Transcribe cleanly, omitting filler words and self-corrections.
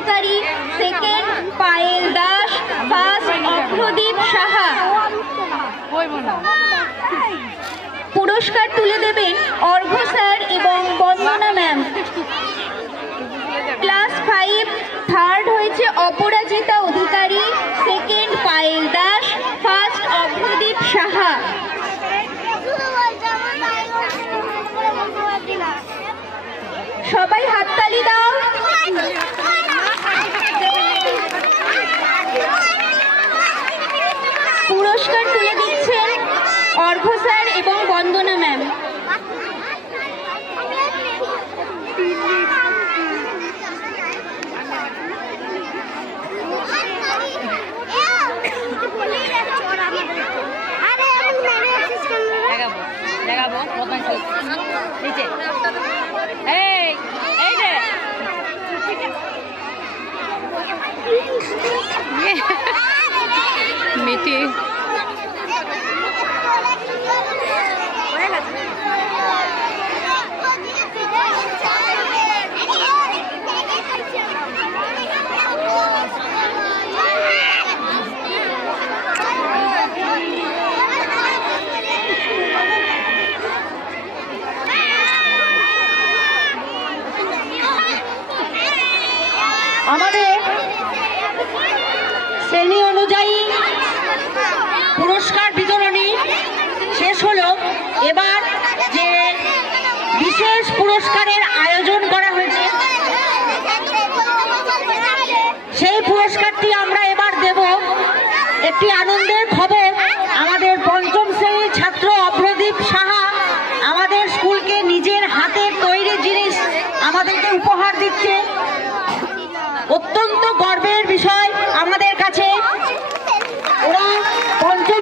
অধিকারী, second Payel Das, first Abhradip Saha. পুরস্কার তুলে দেবেন অর্ঘ্য স্যার এবং বন্দনা ম্যাম। ক্লাস 5 থার্ড হয়েছে অপরাজিতা অধিকারী, সেকেন্ড পায়েল দাস, ফার্স্ট অভ্রদীপ সাহা। সবাই হাততালি দাও। পুরস্কার তুলে দিচ্ছেন অর্ঘ্য স্যার এবং বন্দনা ম্যাম। মিটি আমাদের শ্রেণী অনুযায়ী পুরস্কার বিতরণী শেষ হলো। এবার যে বিশেষ পুরস্কারের আয়োজন করা হয়েছে সেই পুরস্কারটি আমরা এবার দেব। একটি আনন্দের খবর, আমাদের পঞ্চম শ্রেণীর ছাত্র অভ্রদীপ সাহা আমাদের স্কুলকে নিজের হাতের তৈরি জিনিস আমাদেরকে উপহার দিচ্ছে। অত্যন্ত